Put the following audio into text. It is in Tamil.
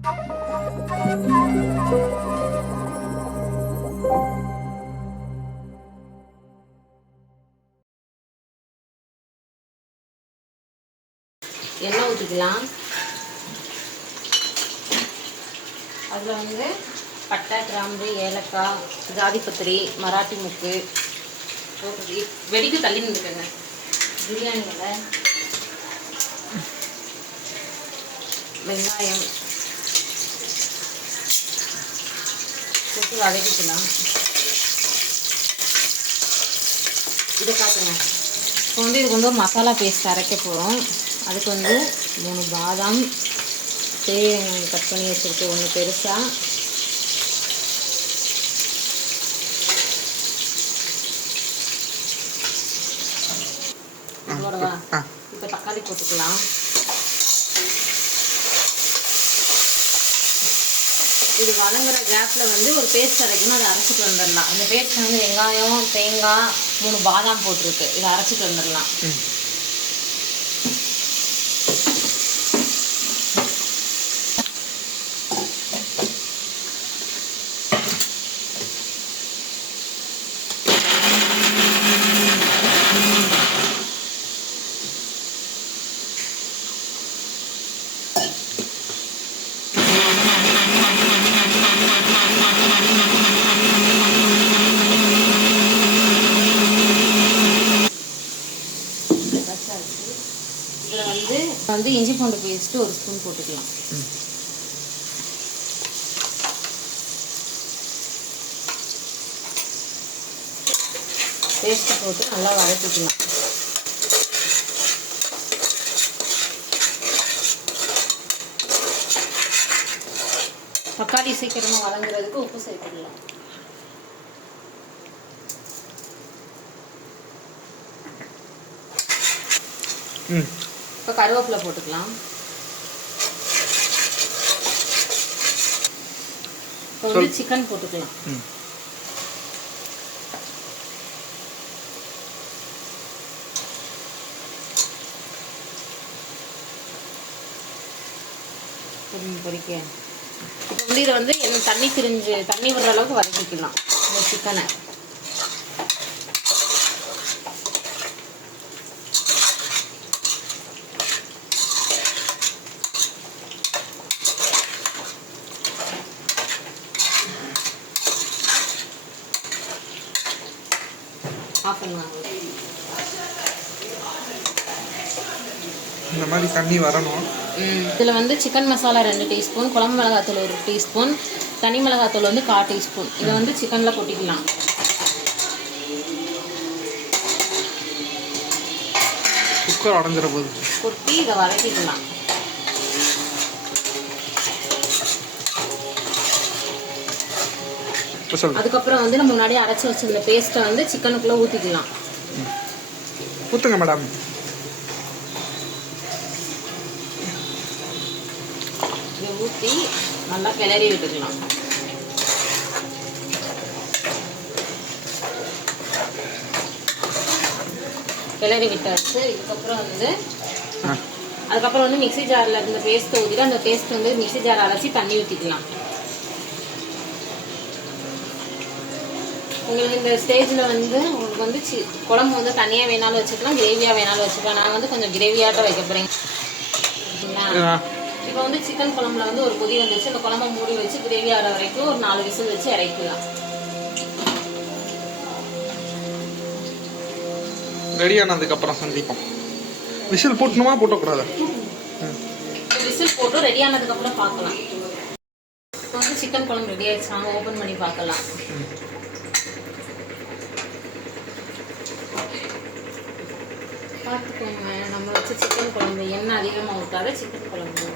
எண்ணெய் ஊற்றிக்கலாம். அதில் வந்து பட்டை, கிராம்பு, ஏலக்காய், ஜாதிபத்திரி, மராட்டி முக்கு போட்டு வெடிக்கு தள்ளி நின்றுக்கங்க. பிரியாணியில் வெங்காயம் போட்டு வதக்கிக்கலாம். இதை காட்டுங்க. இப்போ வந்து இதுக்கு வந்து மசாலா பேஸ்ட் அரைக்க போகிறோம். அதுக்கு வந்து 3 பாதாம், பெரிய வெங்காயம் கட் பண்ணி வச்சுருக்கு 1 பெருசாக, இதோடவா. இப்போ தக்காளி போட்டுக்கலாம். இது வதங்குற கேப்பில் வந்து ஒரு பேஸ்ட் அரைக்கணும். அதை அரைச்சிட்டு வந்துடலாம். இந்த பேஸ்ட் வந்து வெங்காயம், தேங்காய், 3 பாதாம் போட்டிருக்கு. இதை அரைச்சிட்டு வந்துடலாம். இதில் வந்து இஞ்சி பூண்டு பேஸ்ட்டு 1 ஸ்பூன் போட்டுக்கலாம். பேஸ்ட்டு போட்டு நல்லா வதக்கிக்கலாம். தக்காளி சீக்கிரமாக வதங்குறதுக்கு உப்பு சேர்த்துக்கலாம். இப்போ கருவேப்பிலை போட்டுக்கலாம். இப்போ வந்து சிக்கன் போட்டுக்கலாம். பொரிக்க இப்போ வந்து இதை வந்து தண்ணி விடுற அளவுக்கு வதக்கிக்கலாம் இந்த சிக்கனை. ஆஃப் பண்ணுவாங்க. இந்த மாதிரி தண்ணி வரணும். இதில் வந்து சிக்கன் மசாலா 2 டீஸ்பூன், குழம்பு மிளகாத்தூள் 1 டீஸ்பூன், தனி மிளகாத்தூள் வந்து 1/4 டீஸ்பூன். இதை வந்து சிக்கனில் கொட்டிக்கலாம். குக்கர் அடைஞ்சிட போது கொட்டி இதை வதக்கிக்கலாம். அதுக்கப்புறம் வந்து நம்ம முன்னாடி அரைச்சி வச்சிருந்த பேஸ்ட்டை வந்து சிக்கனுக்குள்ளே ஊற்றிக்கலாம். ஊற்றுங்க மேடம். இதை ஊற்றி நல்லா கிளறி விட்டுக்கலாம். கிளறி விட்டாச்சு. அதுக்கப்புறம் வந்து மிக்சி ஜாரில் இந்த பேஸ்ட்டை ஊற்றிட்டு அந்த பேஸ்ட் வந்து மிக்சி ஜார் அரைச்சி தண்ணி ஊற்றிக்கலாம். உங்களுக்கு இந்த ஸ்டேஜில் வந்து உங்களுக்கு வந்து குழம்பு வந்து தனியாக வேணாலும் வச்சுக்கலாம், கிரேவியாக வேணாலும் வச்சுக்கலாம். நான் வந்து கொஞ்சம் கிரேவியாட்ட வைக்க போகிறேன். இப்போ வந்து சிக்கன் குழம்புல வந்து ஒரு கொதி வந்துச்சு. அந்த குழம்பை மூடி வச்சு கிரேவி ஆகிற வரைக்கும் ஒரு 4 விசில் வச்சு இறக்கலாம். ரெடியானதுக்கப்புறம் சந்திப்போம். விசில் போட்டணுமா போட்டக்கூடாது? விசில் போட்டு ரெடியானதுக்கப்புறம் பார்க்கலாம். இப்போ வந்து சிக்கன் குழம்பு ரெடி ஆயிடுச்சு. நாங்கள் ஓப்பன் பண்ணி பார்க்கலாம். பார்த்துக்கோங்க, நம்ம வச்சு சிக்கன் குழம்பு எண்ணெய் அதிகமாக ஊற்றாத சிக்கன் குழம்பு.